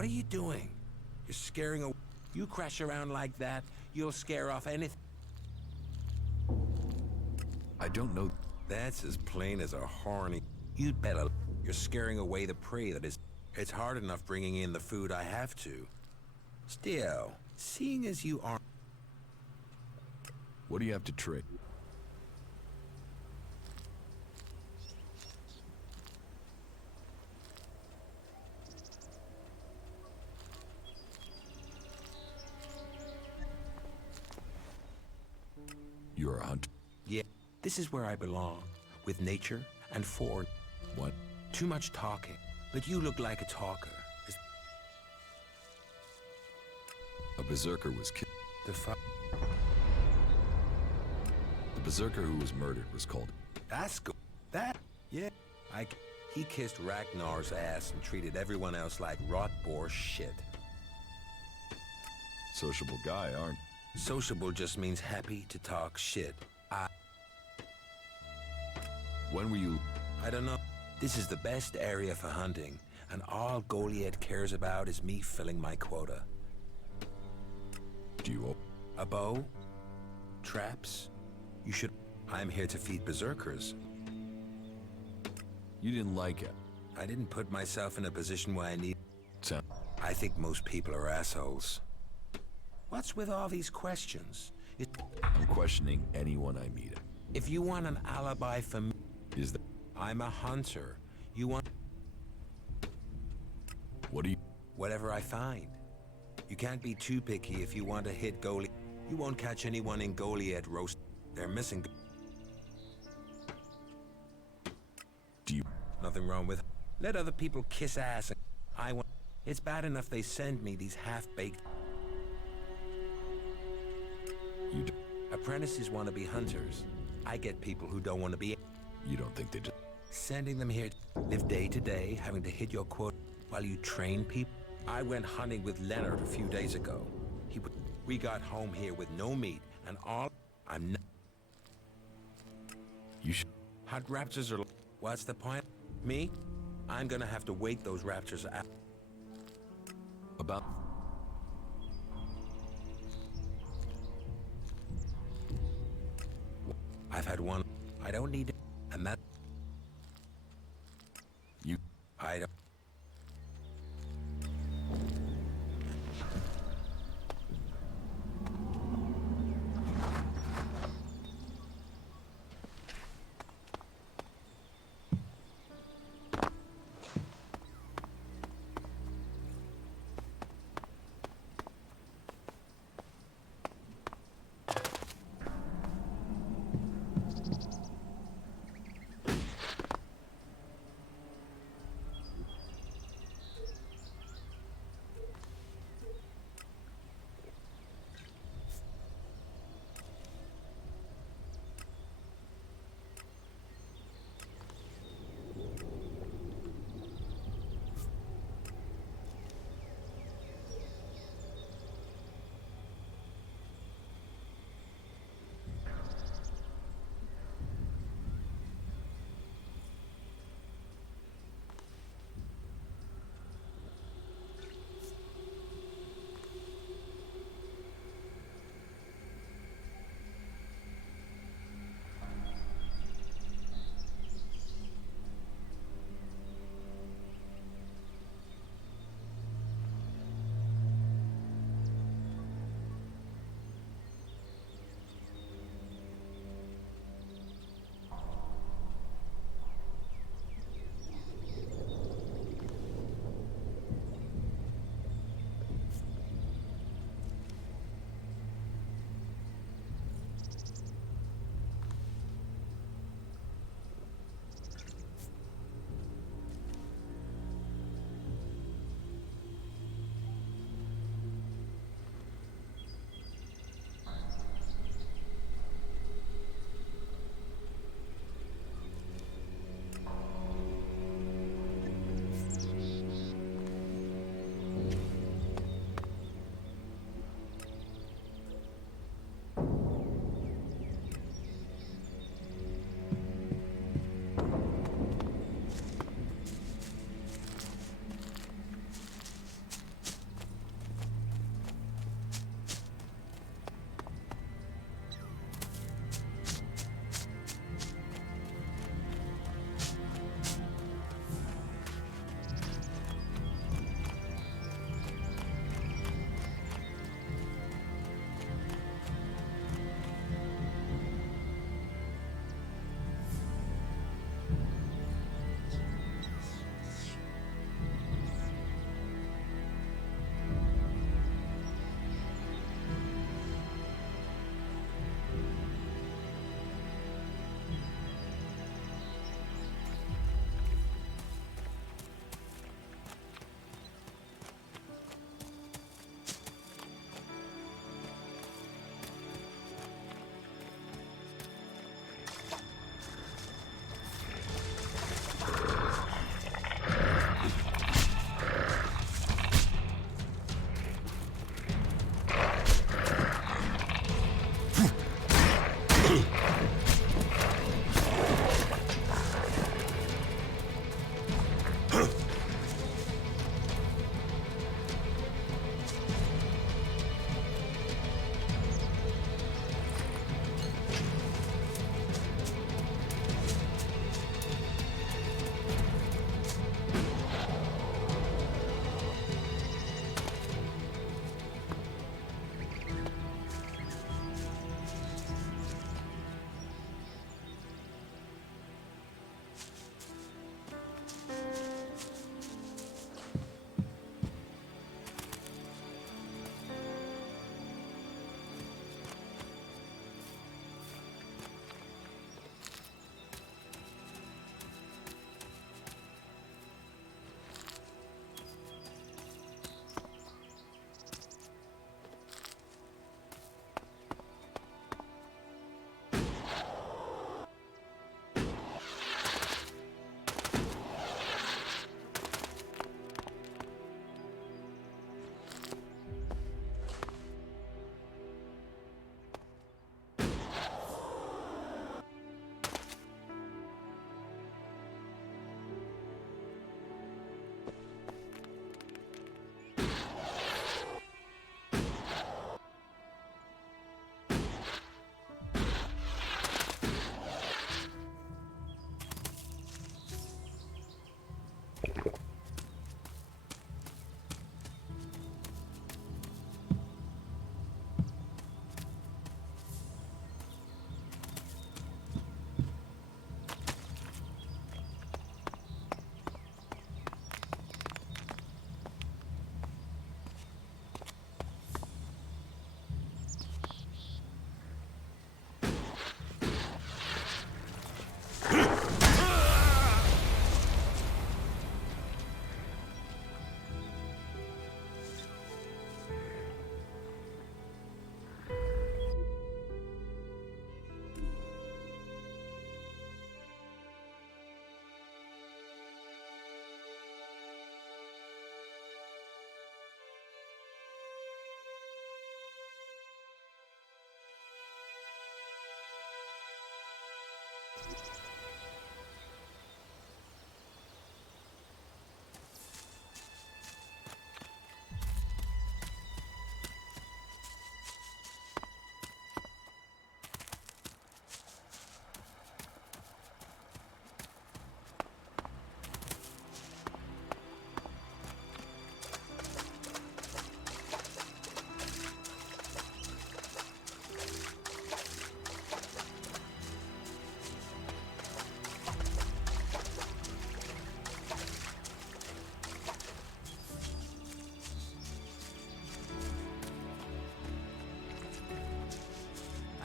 What are you doing? You're scaring a... You crash around like that, you'll scare off anything. I don't know. That's as plain as a horny... You'd better... You're scaring away the prey that is... It's hard enough bringing in the food I have to. Still, seeing as you are... What do you have to trade? You're a hunter. Yeah, this is where I belong. With nature and for... What? Too much talking. But you look like a talker. A berserker was killed. The fuck? The berserker who was murdered was called... That's good. That? Yeah. He kissed Ragnar's ass and treated everyone else like rot boar shit. Sociable guy, aren't... Sociable just means happy to talk shit. When were you... I don't know. This is the best area for hunting, and all Goliath cares about is me filling my quota. Do you... A bow? Traps? You should... I'm here to feed berserkers. You didn't like it. I didn't put myself in a position where I need... Sound... I think most people are assholes. What's with all these questions? I'm questioning anyone I meet. If you want an alibi for me... Is that... I'm a hunter. You want... What do you... Whatever I find. You can't be too picky if you want to hit Goliath. You won't catch anyone in Goliath roast. They're missing... Do you... Nothing wrong with... Let other people kiss ass. I want... It's bad enough they send me these half-baked... You do... Apprentices want to be hunters. I get people who don't want to be... You don't think they just... Sending them here to live day to day, having to hit your quota while you train people. I went hunting with Leonard a few days ago. We got home here with no meat and all... I'm not... You should... Hot raptors are... What's the point? Me? I'm gonna have to wait those raptors out. About... I've had one. I don't need it. And that... You... I don't...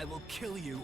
I will kill you.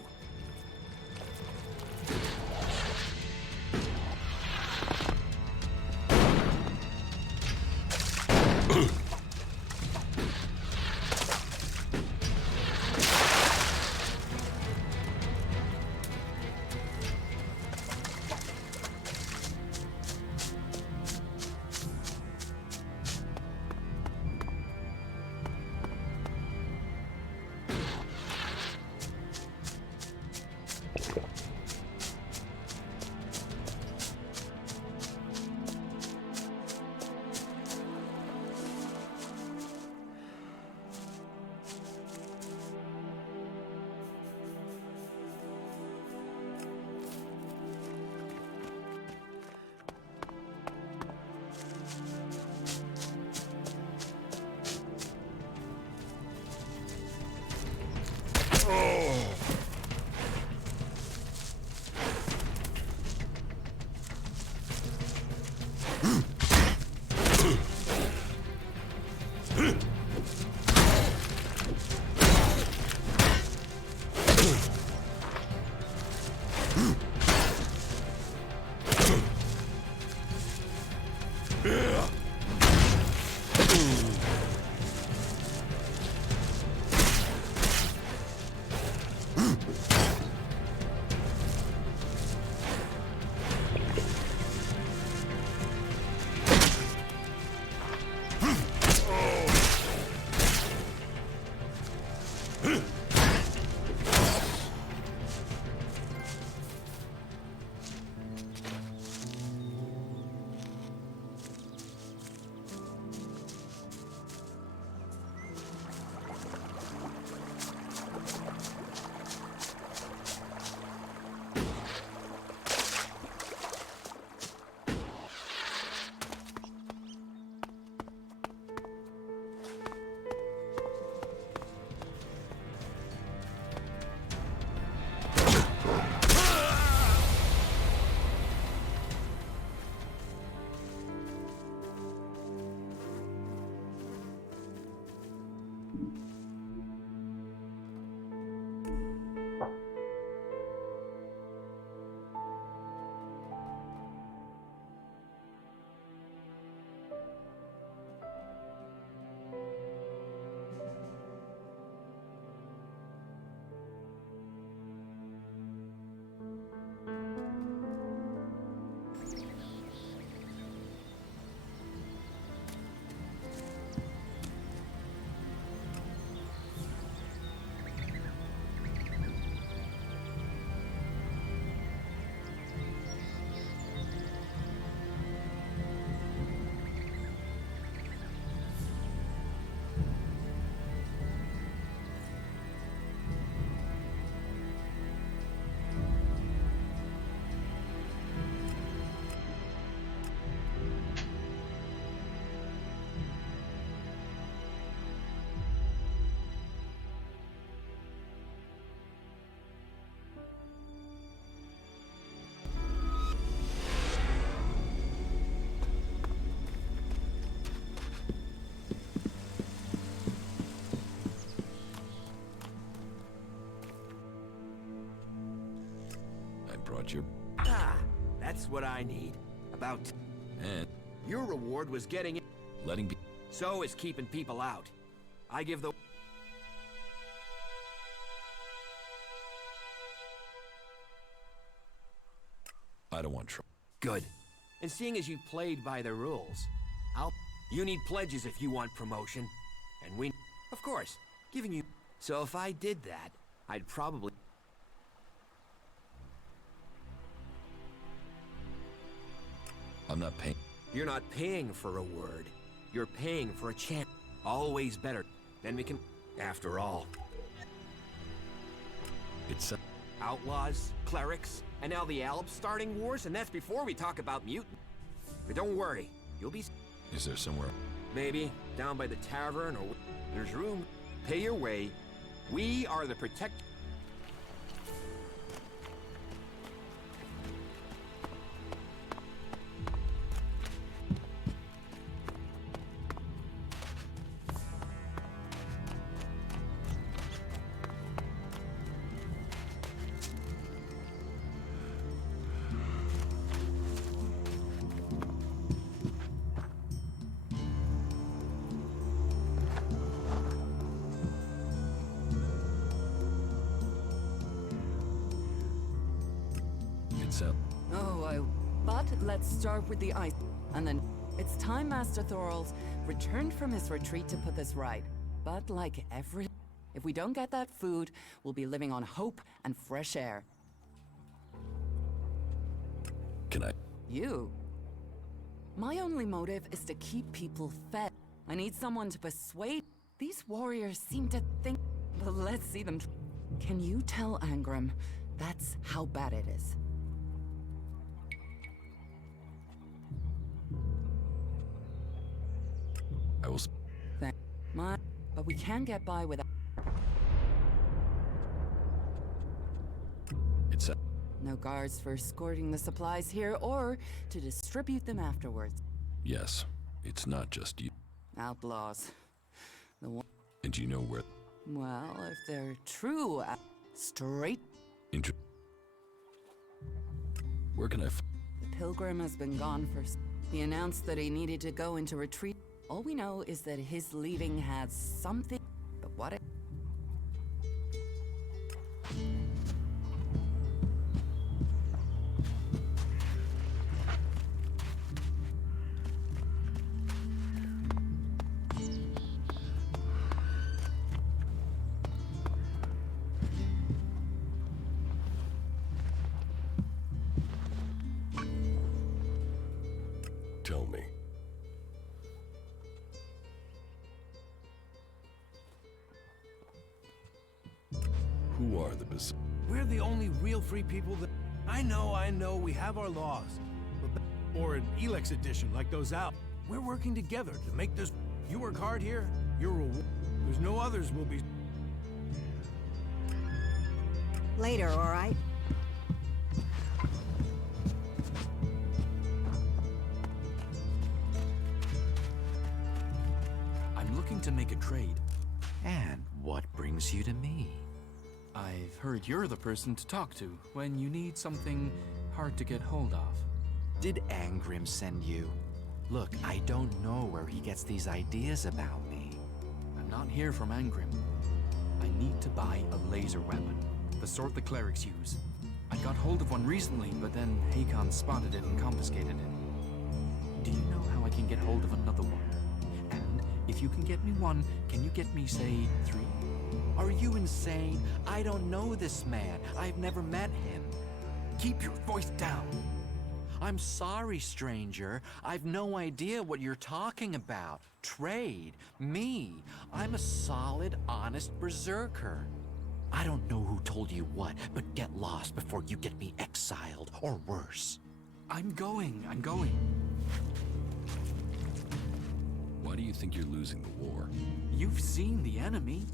Brought your... Ah, that's what I need. About... And Your reward was getting it. letting be... So is keeping people out. I give the... I don't want trouble. Good. And seeing as you played by the rules, I'll... You need pledges if you want promotion. And we... Of course, giving you... So if I did that, I'd probably... I'm not paying... You're not paying for a word. You're paying for a chance. Always better. Then we can... After all, It's... outlaws, clerics, and now the Alps starting wars, and that's before we talk about mutant. But don't worry, you'll be... Is there somewhere... Maybe, down by the tavern, or... There's room. Pay your way. We are the protect... It sounds... But let's start with the ice. And then it's time Master Thorals returned from his retreat to put this right. But like if we don't get that food, we'll be living on hope and fresh air. Can I... You? My only motive is to keep people fed. I need someone to persuade. These warriors seem to think... But let's see them. Can you tell Angram that's how bad it is? I will... But we can get by without... It's... No guards for escorting the supplies here or to distribute them afterwards. Yes. It's not just you. Outlaws. The one... And you know where... Well, if they're true, straight... Where can I... The pilgrim has been gone for... He announced that he needed to go into retreat. All we know is that his leaving had something... But what it... Tell me. Who are the We're the only real free people that... I know, we have our laws. Or an ELEX edition like those out. We're working together to make this... You work hard here, your reward... There's no others will be... Later, all right? I'm looking to make a trade. And what brings you to me? I've heard you're the person to talk to when you need something hard to get hold of. Did Angrim send you? Look, I don't know where he gets these ideas about me. I'm not here from Angrim. I need to buy a laser weapon, the sort the clerics use. I got hold of one recently, but then Hakon spotted it and confiscated it. Do you know how I can get hold of another one? And if you can get me one, can you get me, say, 3? Are you insane? I don't know this man. I've never met him. Keep your voice down. I'm sorry, stranger. I've no idea what you're talking about. Trade? Me? I'm a solid, honest berserker. I don't know who told you what, but get lost before you get me exiled, or worse. I'm going. Why do you think you're losing the war? You've seen the enemy.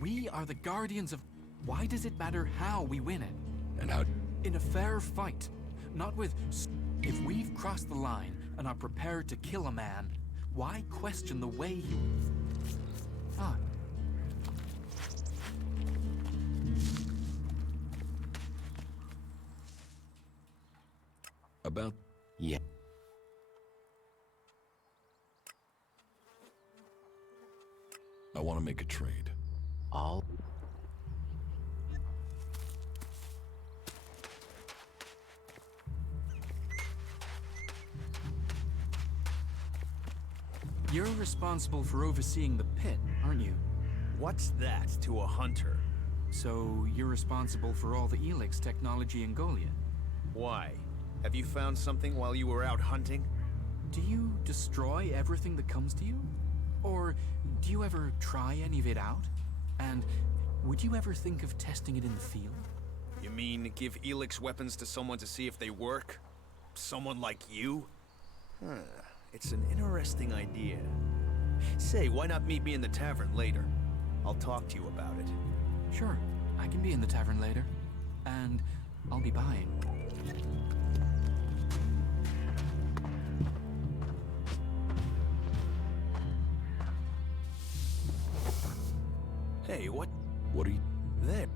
We are the guardians of... Why does it matter how we win it? And how... In a fair fight. Not with... If we've crossed the line and are prepared to kill a man, why question the way he... Ah. About... Yeah. I want to make a trade. All... You're responsible for overseeing the pit, aren't you? What's that to a hunter? So you're responsible for all the ELEX technology in Golia. Why? Have you found something while you were out hunting? Do you destroy everything that comes to you? Or do you ever try any of it out? And would you ever think of testing it in the field? You mean give ELEX weapons to someone to see if they work? Someone like you? Huh. It's an interesting idea. Say, why not meet me in the tavern later? I'll talk to you about it. Sure, I can be in the tavern later. And I'll be buying. Hey, what? What are you... There.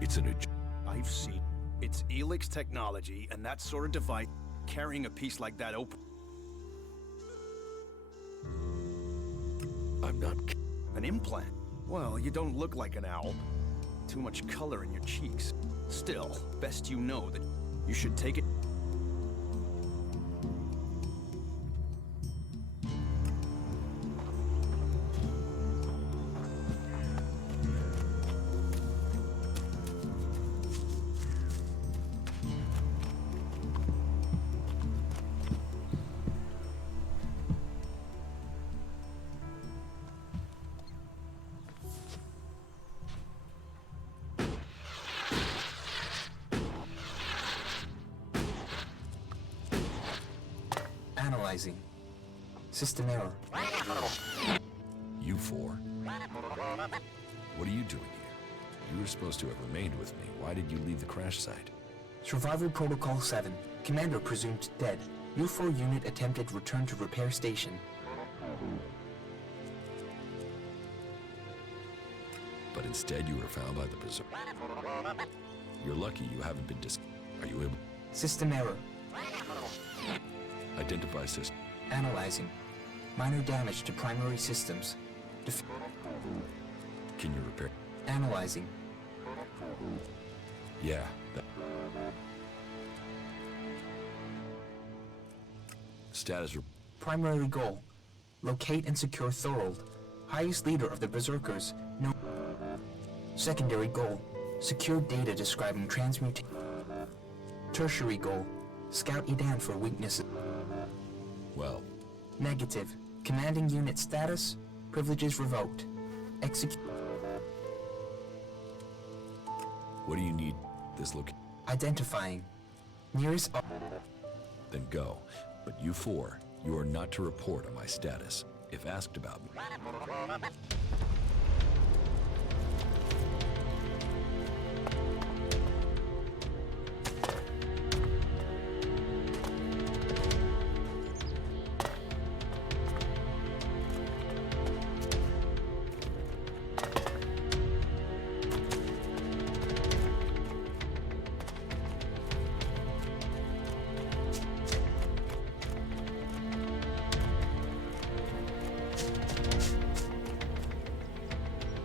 It's an... I've seen. It's ELEX technology, and that sort of device. Carrying a piece like that open. I'm not... An implant? Well, you don't look like an owl. Too much color in your cheeks. Still, best you know that you should take it. Analyzing. System error. You four. What are you doing here? You were supposed to have remained with me. Why did you leave the crash site? Survival Protocol 7. Commander presumed dead. U4 unit attempted return to repair station. But instead you were found by the Berserk. You're lucky you haven't been Are you able? System error. Identify system. Analyzing. Minor damage to primary systems. Can you repair? Analyzing. Yeah. Status. Primary goal. Locate and secure Thorold, highest leader of the Berserkers. No. Secondary goal. Secure data describing transmutation. Tertiary goal. Scout Edan for weaknesses. Well. Negative. Commanding unit status. Privileges revoked. Execute. What do you need? This look. Identifying. Nearest. Then go. But you four, you are not to report on my status if asked about me.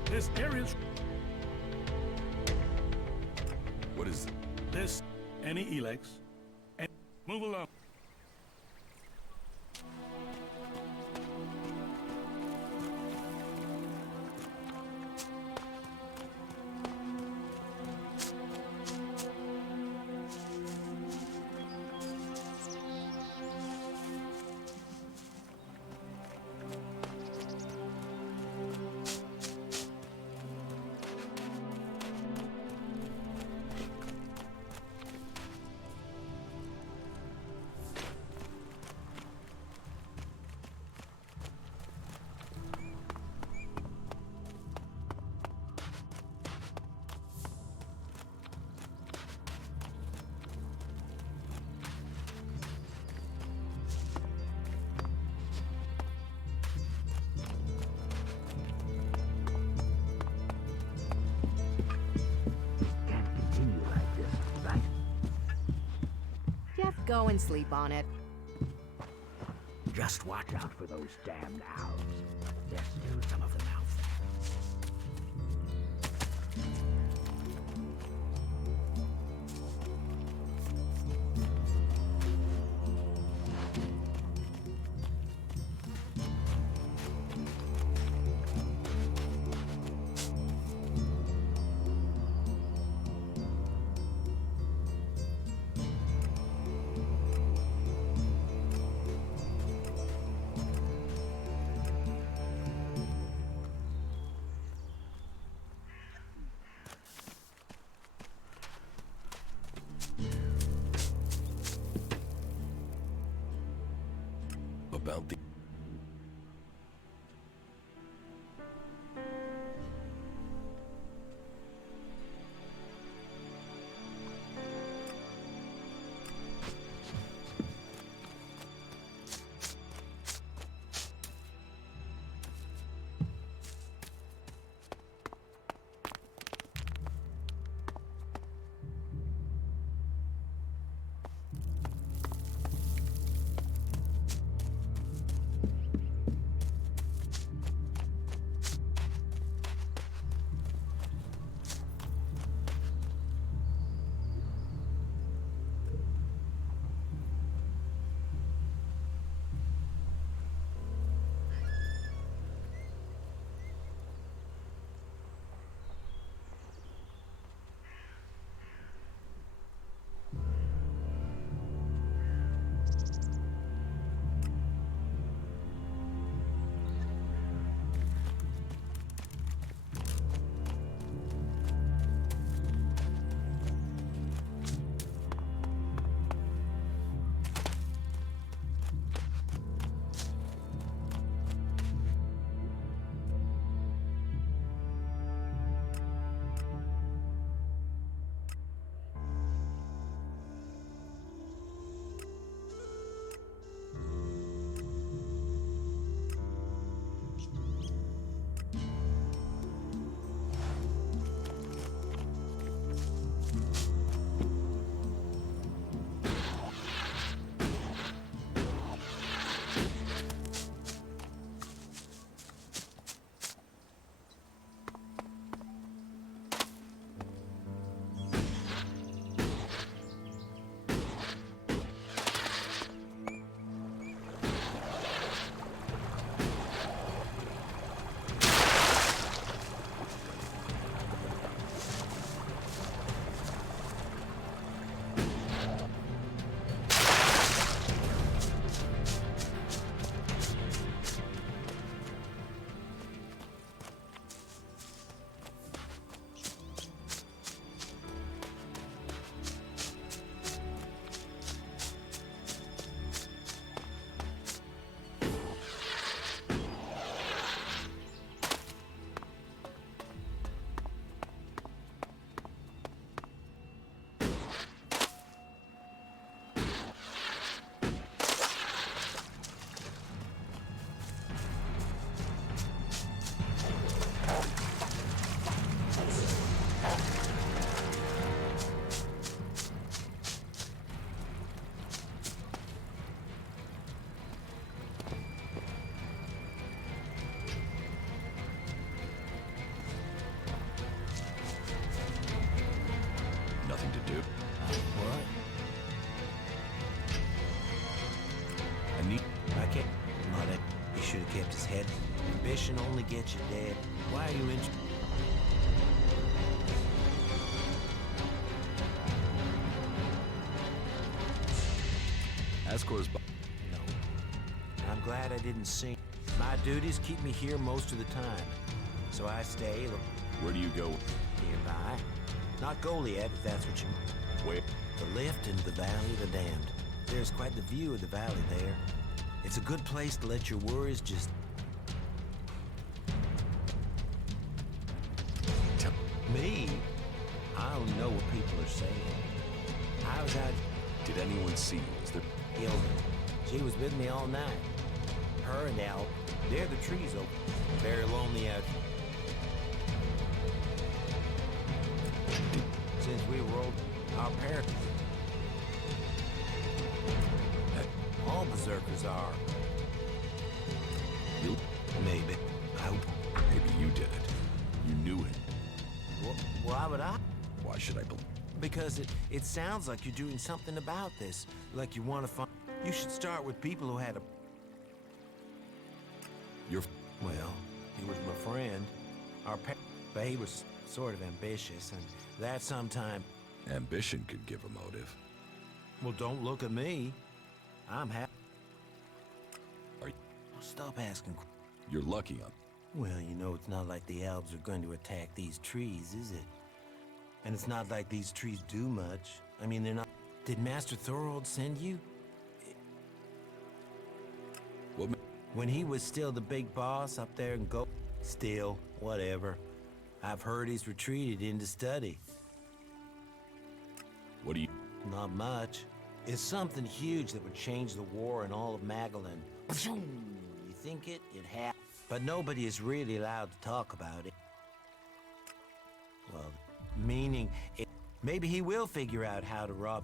This area's... What is it? This... Any Elex... And move along. Go and sleep on it. Just watch out for those damned owls. There's still some of them out there. About the... kept... Mother, he should have kept his head. Ambition only gets you dead. Why are you in... Ascor's... No. I'm glad I didn't sing. My duties keep me here most of the time. So I stay... Where do you go? Nearby. Not Goliad, if that's what you mean. Where? The lift into the Valley of the Damned. There's quite the view of the valley there. It's a good place to let your worries just... Me? I don't know what people are saying. I was out... Did anyone see you? Is there... She was with me all night. Her and Al, they're the trees open. Very lonely out. Since we were old, our parents... All berserkers are. You? Maybe. I hope. Maybe you did it. You knew him. Why would I? Why should I believe? Because it sounds like you're doing something about this. Like you want to find... You should start with people who had a... You're... Well, he was my friend. But he was sort of ambitious, and that sometime... Ambition could give a motive. Well, don't look at me. I'm happy. Are you... Stop asking. You're lucky on... Well, you know, it's not like the elves are going to attack these trees, is it? And it's not like these trees do much. I mean, they're not... Did Master Thorold send you? What? When he was still the big boss up there in Go... Still, whatever. I've heard he's retreated into study. What do you... Not much. It's something huge that would change the war in all of Magellan. You think it? It happened. But nobody is really allowed to talk about it. Well, meaning, maybe he will figure out how to rob.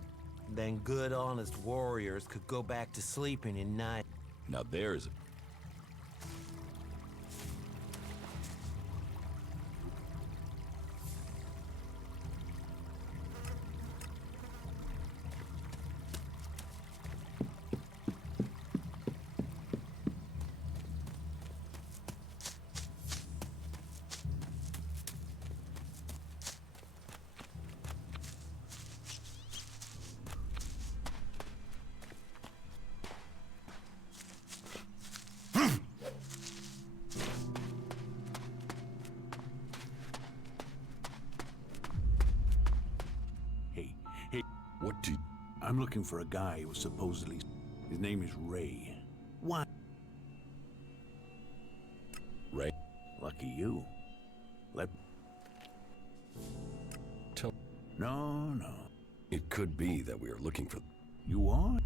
Then good, honest warriors could go back to sleeping in night. Now there's a... What do you... I'm looking for a guy who was supposedly... His name is Ray. Why? Ray? Lucky you. Let... Tell... No. It could be that we are looking for... You are?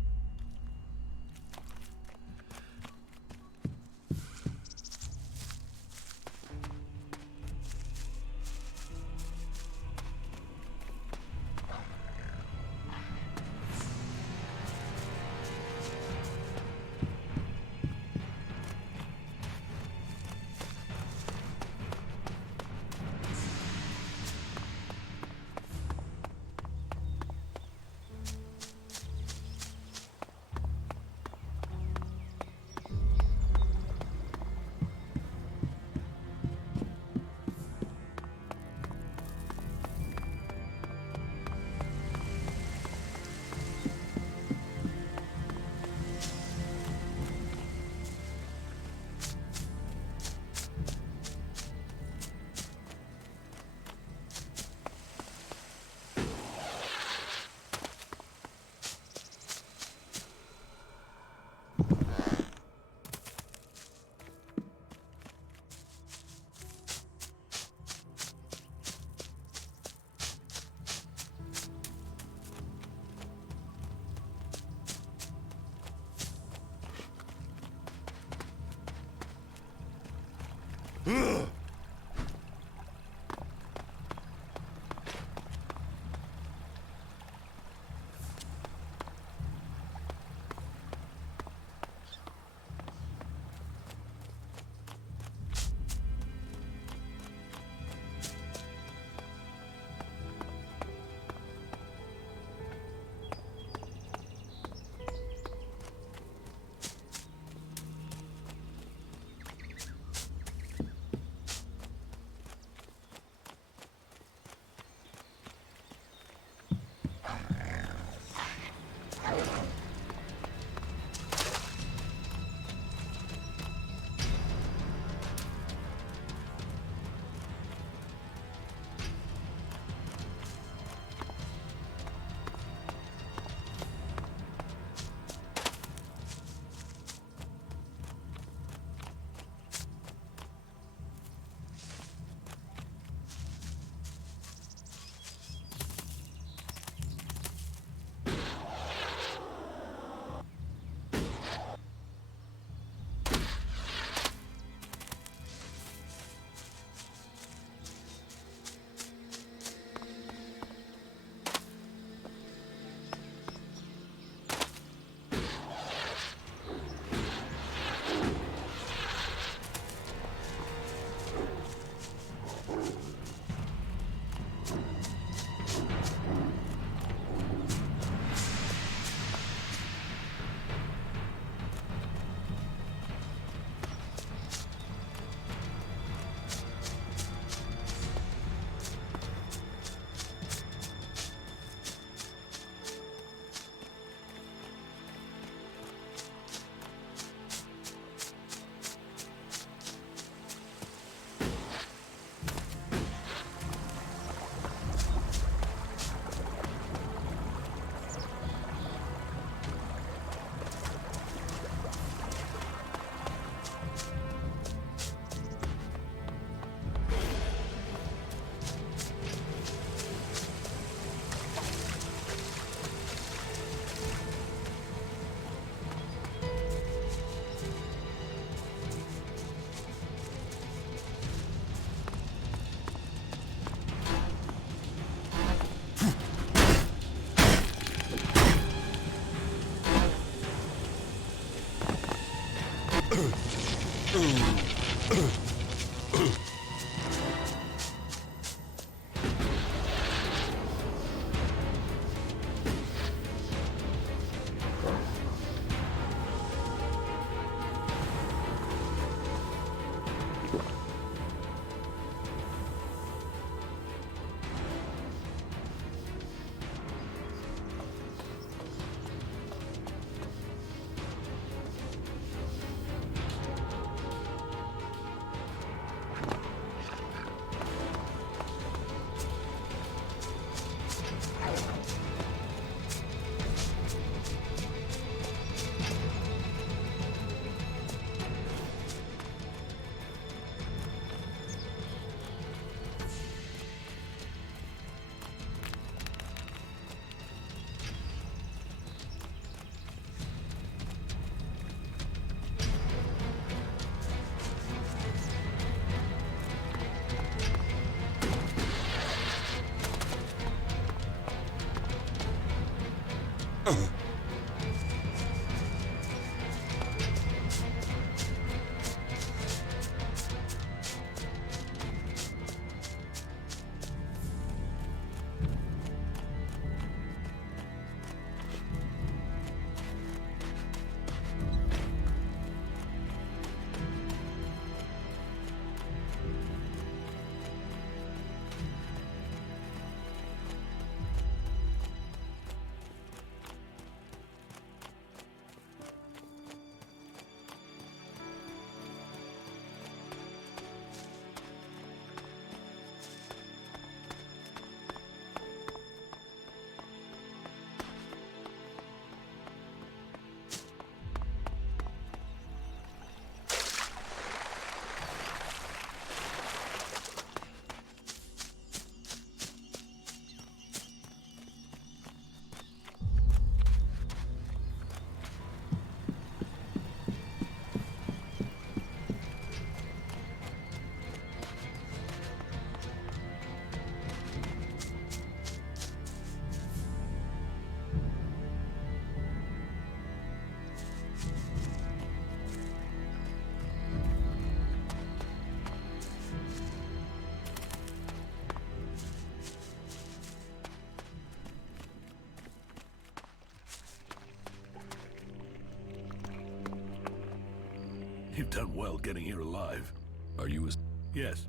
You've done well getting here alive. Are you as... Yes.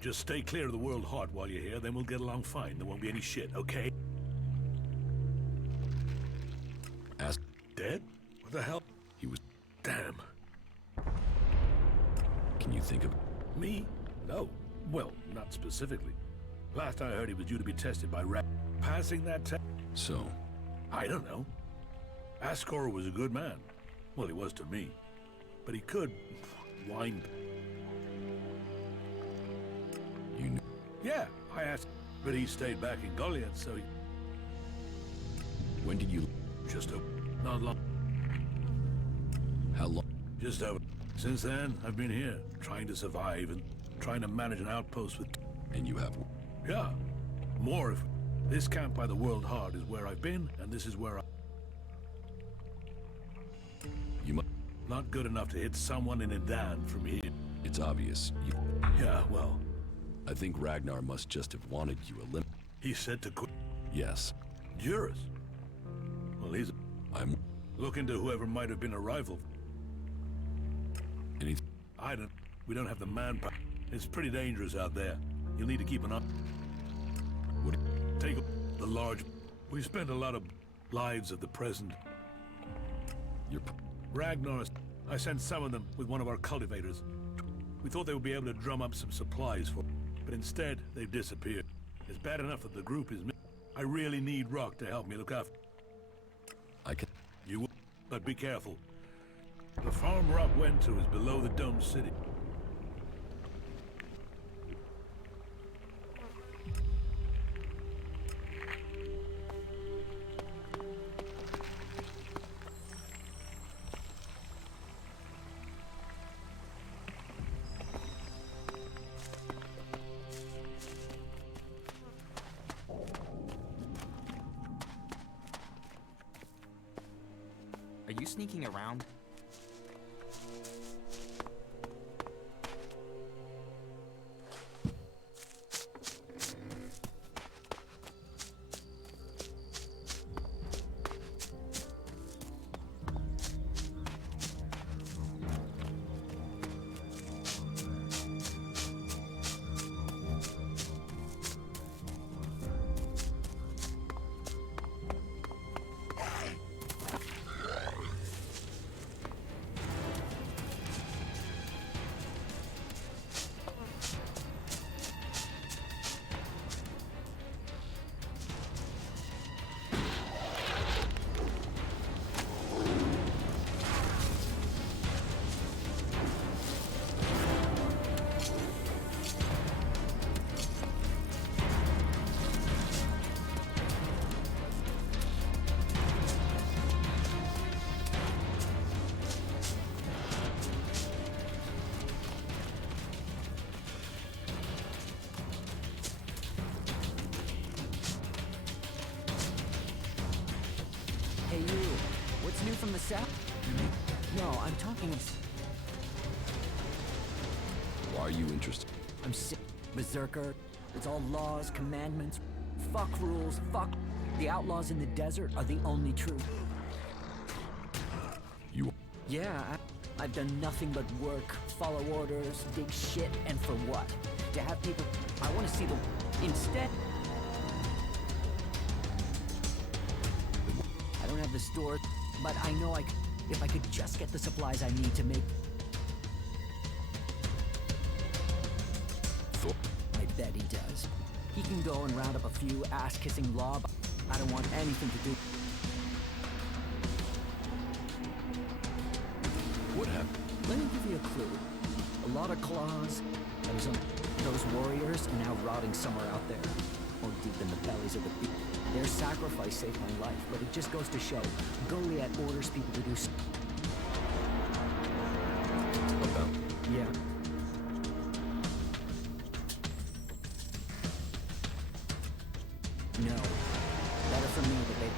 Just stay clear of the World Heart while you're here, then we'll get along fine. There won't be any shit, okay? Ask... Dead? What the hell? He was... Damn. Can you think of... Me? No. Well, not specifically. Last I heard he was due to be tested by Passing that test? So? I don't know. Ascor was a good man. Well, he was to me. But he could... whine... You knew... Yeah, I asked. But he stayed back in Goliath, so he... When did you... Just not long. How long? Just over. Since then, I've been here, trying to survive and trying to manage an outpost with... And you have... Yeah. More if... This camp by the World Heart is where I've been, and this is where I... You must... Not good enough to hit someone in Edan from here. It's obvious. You... Yeah, well... I think Ragnar must just have wanted you eliminated. He said to quit. Yes. Juris. Well, he's... I'm... Look into whoever might have been a rival. Anything? I don't... We don't have the manpower. It's pretty dangerous out there. You'll need to keep an eye... What... Take the large... We spent a lot of lives of the present. You're... Ragnar... I sent some of them with one of our cultivators. We thought they would be able to drum up some supplies for... But instead, they've disappeared. It's bad enough that the group is... I really need Rock to help me look after... I can... You will, but be careful. The farm Rock went to is below the Dome City. Are you sneaking around? Hey you, what's new from the south? No, I'm talking... Why are you interested? I'm sick. Berserker. It's all laws, commandments. Fuck rules, fuck... The outlaws in the desert are the only truth. You... Yeah, I've done nothing but work, follow orders, dig shit, and for what? To have people... I want to see the... Instead... I don't have the store, but I know if I could just get the supplies I need to make... Thor? I bet he does. He can go and round up a few ass-kissing law, but I don't want anything to do... What happened? Let me give you a clue. A lot of claws. Those warriors are now rotting somewhere out there. Or deep in the bellies of the beast. Their sacrifice saved my life, but it just goes to show, Goliath orders people to do About? Yeah. No. Better for me that they...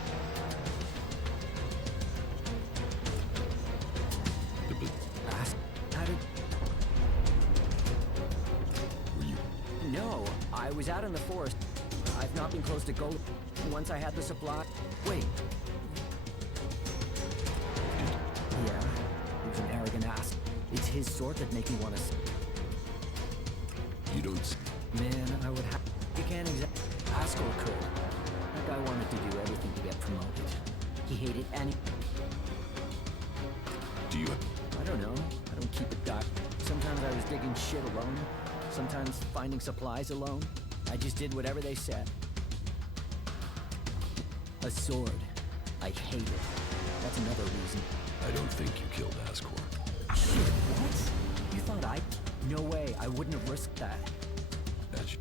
How did... Were you... No, I was out in the forest. I've not been close to Goliath. Once I had the supply... Wait. Yeah, he's an arrogant ass. It's his sort that make me want to... You don't... Man, I would have... You can't exactly... Haskell could. That guy wanted to do everything to get promoted. He hated any... Do you... I don't know. I don't keep a diary. Sometimes I was digging shit alone. Sometimes finding supplies alone. I just did whatever they said. A sword. I hate it. That's another reason. I don't think you killed Ascor. Shit, what? You thought I... No way, I wouldn't have risked that. That's...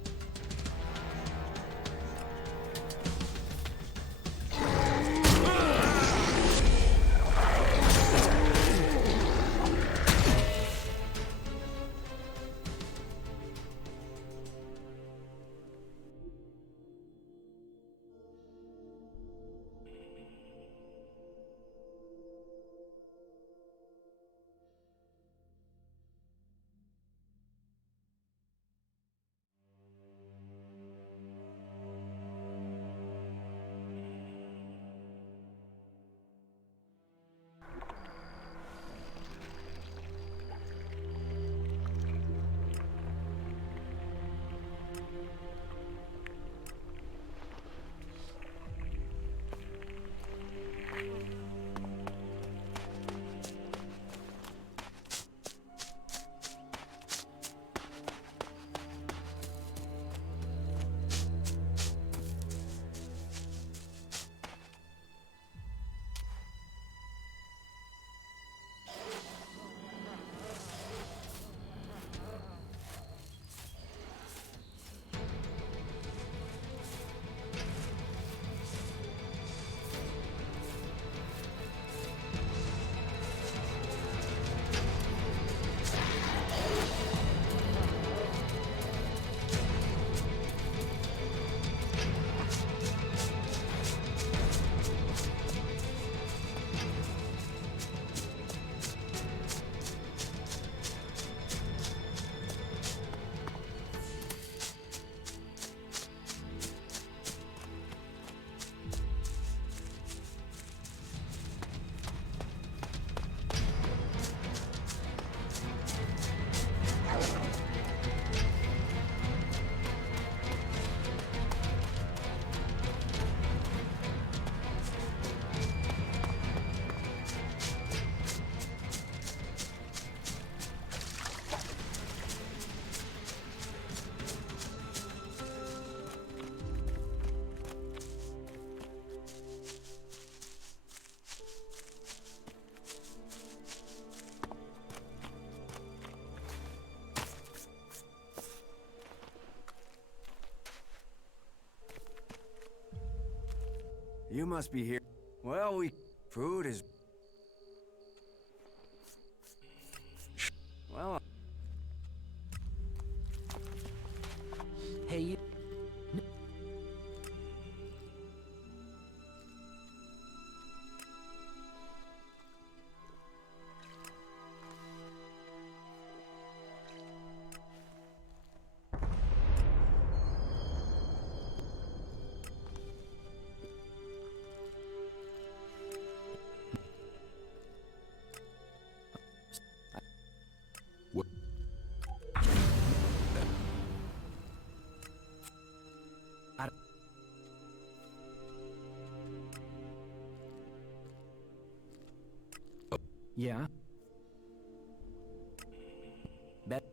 You must be here. Well, food is... Well... Hey, you... What? Yeah? Bet.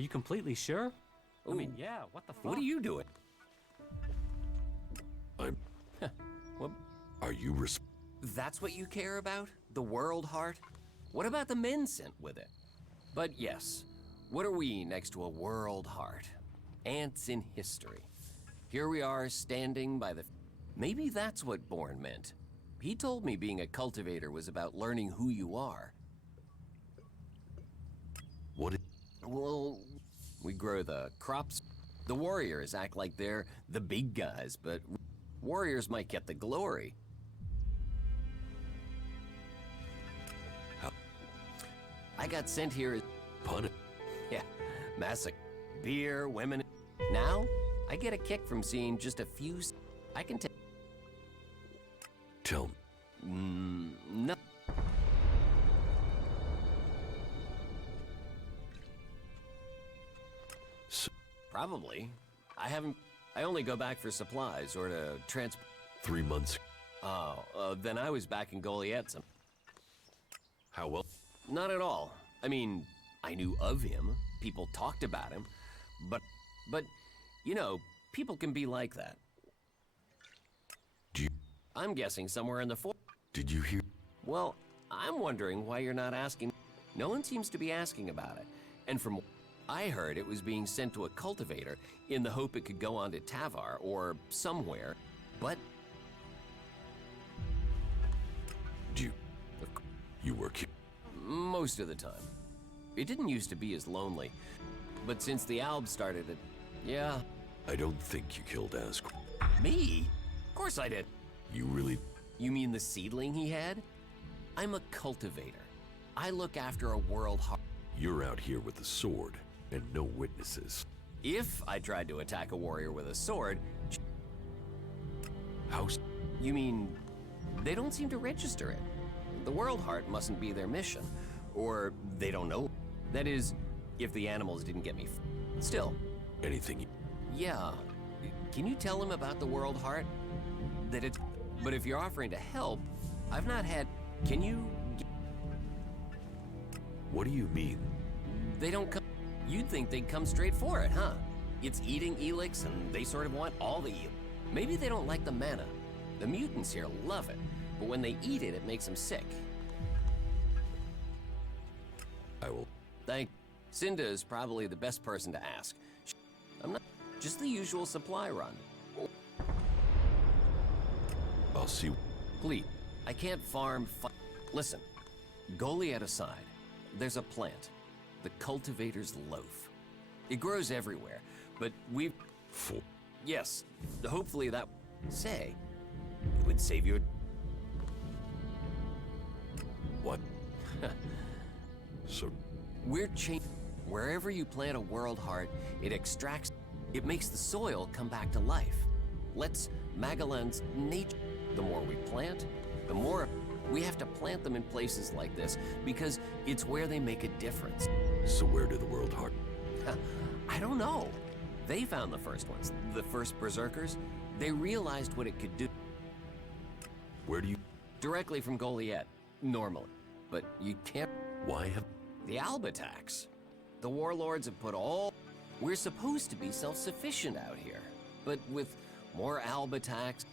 Are you completely sure? I mean, yeah, what the fuck? What are you doing? I'm... What? Are you That's what you care about? The world heart? What about the men sent with it? But yes, what are we next to a world heart? Ants in history. Here we are standing by the... Maybe that's what Bourne meant. He told me being a cultivator was about learning who you are. What? Well, we grow the crops. The warriors act like they're the big guys, but warriors might get the glory. I got sent here as... Pun it. Yeah, massacre. Beer, women. Now, I get a kick from seeing just a few... I can tell... Tell me. No. Probably. I only go back for supplies or to transport. 3 months. Oh, then I was back in Goliath. How well? Not at all. I mean, I knew of him. People talked about him. But, you know, people can be like that. I'm guessing somewhere in the Did you hear? Well, I'm wondering why you're not asking. No one seems to be asking about it. And from I heard it was being sent to a cultivator in the hope it could go on to Tavar or somewhere. But you work here? Most of the time. It didn't used to be as lonely. But since the Alb started it, yeah. I don't think you killed Ask. Me? Of course I did. You really? You mean the seedling he had? I'm a cultivator. I look after a world heart. You're out here with a sword and no witnesses. If I tried to attack a warrior with a sword... House? You mean, they don't seem to register it. The World Heart mustn't be their mission. Or they don't know. That is, if the animals didn't get me. Still. Anything? Yeah. Can you tell him about the World Heart? That it's... But if you're offering to help, I've not had... Can you... What do you mean? They don't come... You'd think they'd come straight for it, huh? It's eating Elex, and they sort of want all the Elex. Maybe they don't like the mana. The mutants here love it, but when they eat it, it makes them sick. I will... Thank... Cinda is probably the best person to ask. I'm not... Just the usual supply run. I'll see... Please, I can't farm... Listen, Goliath aside, there's a plant. The cultivator's loaf. It grows everywhere, but we've... Yes, hopefully that... Say, it would save your... What? So... We're changing... Wherever you plant a world heart, it extracts... It makes the soil come back to life. Let's Magellan's nature... The more we plant, the more... We have to plant them in places like this, because it's where they make a difference. So where do the world heart... I don't know. They found the first ones, the first berserkers. They realized what it could do. Where do you... Directly from Goliath, normally. But you can't... Why have... The Alb attacks. The warlords have put all... We're supposed to be self-sufficient out here. But with more Alb attacks...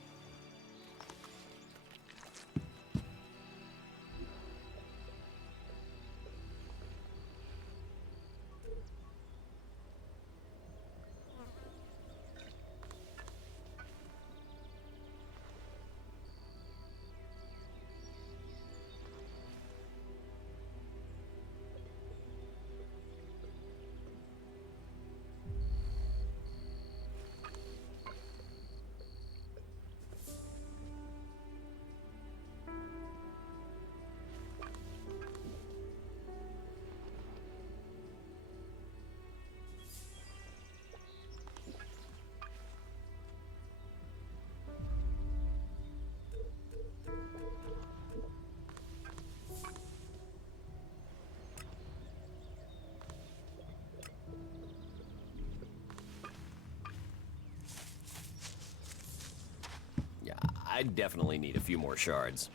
I definitely need a few more shards.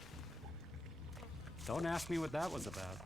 Don't ask me what that was about.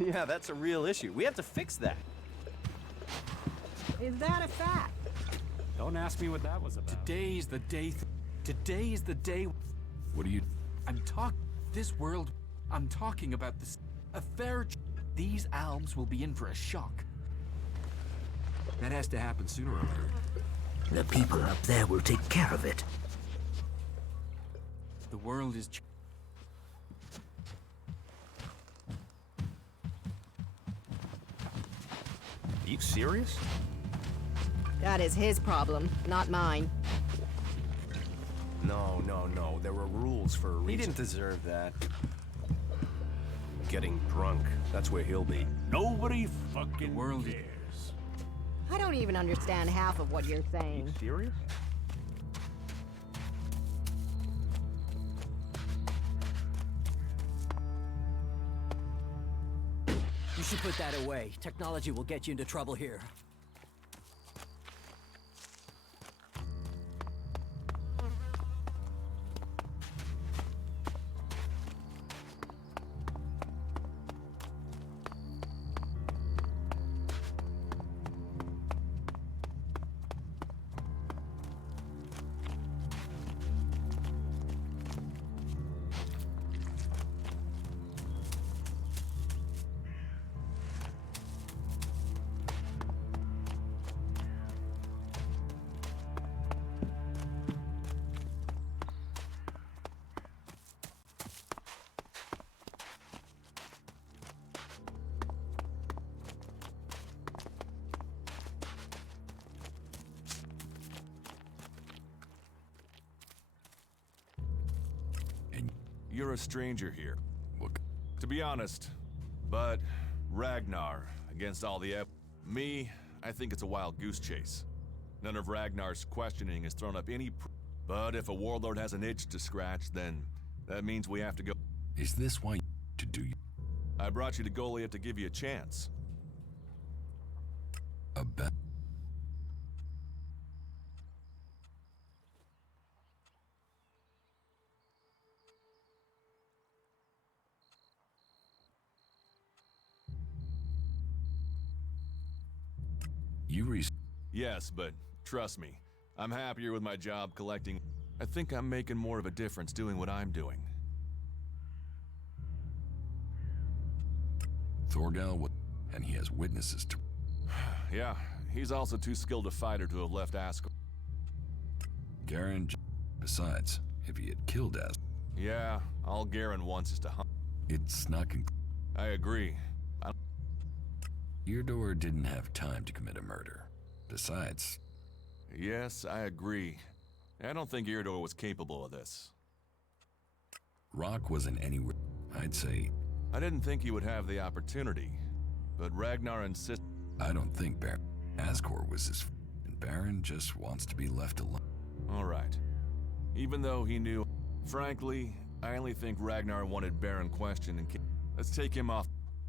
Yeah, that's a real issue. We have to fix that. Is that a fact? Don't ask me what that was about. Today's the day. Today's the day. What are you... This world. I'm talking about this. A fair. These albs will be in for a shock. That has to happen sooner or later. The people up there will take care of it. The world is. Are you serious? That is his problem, not mine. No. There were rules for a reason. He didn't deserve that. Getting drunk. That's where he'll be. Nobody fucking world is- cares. I don't even understand half of what you're saying. Serious? You should put that away. Technology will get you into trouble here. You're a stranger here. Look, to be honest, but Ragnar, against all the me, I think it's a wild goose chase. None of Ragnar's questioning has thrown up any but if a warlord has an itch to scratch, then that means we have to go. Is this why to do you? I brought you to Goliath to give you a chance. A bet? Yes, but trust me, I'm happier with my job collecting. I think I'm making more of a difference doing what I'm doing. Thorgal, and he has witnesses to... Yeah, he's also too skilled a fighter to have left Asgard. Garen, besides, if he had killed Asgard... Yeah, all Garen wants is to hunt. It's not I agree. Eardor didn't have time to commit a murder. Besides... Yes, I agree. I don't think Eardor was capable of this. Rock wasn't anywhere. I'd say... I didn't think he would have the opportunity, but Ragnar insists... I don't think Baron Asgore was his... and Baron just wants to be left alone. All right. Even though he knew... Frankly, I only think Ragnar wanted Baron questioned and... Let's take him off.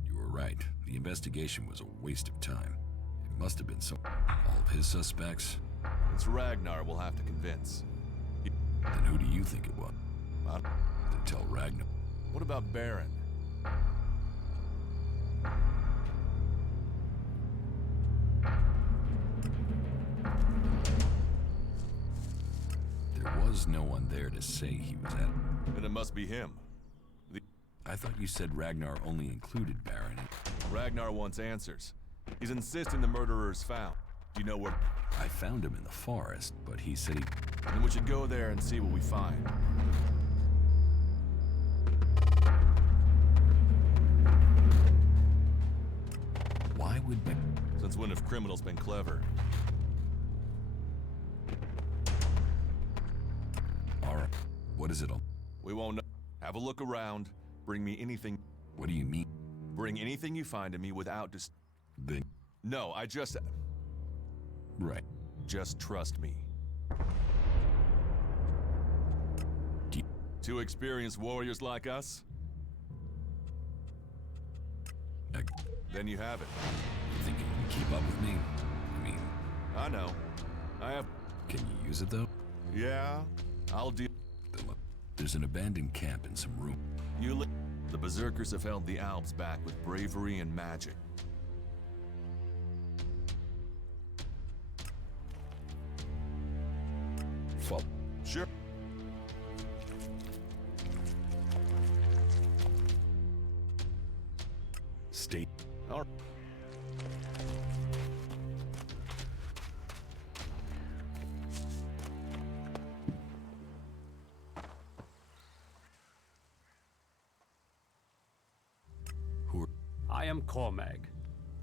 You were right. The investigation was a waste of time. It must have been some... All of his suspects? It's Ragnar we'll have to convince. Then who do you think it was? Then tell Ragnar. What about Baron? There was no one there to say he was at... Then it must be him. I thought you said Ragnar only included Baron. Ragnar wants answers. He's insisting the murderer is found. Do you know where? I found him in the forest, but he said he... Then we should go there and see what we find. Why would... Since when have criminals been clever? Alright. What is it all? We won't know. Have a look around. Bring me anything... What do you mean? Bring anything you find to me without just... No, I just... Right. Just trust me. Two experienced warriors like us? Then you have it. You think you can keep up with me? I mean... I know. I have... Can you use it, though? Yeah, I'll do... There's an abandoned camp in some room. You live... The Berserkers have held the Alps back with bravery and magic. Sure. State. All right. I am Cormag,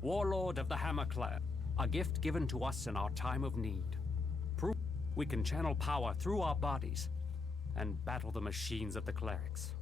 warlord of the Hammer Clan, a gift given to us in our time of need. Proof we can channel power through our bodies and battle the machines of the clerics.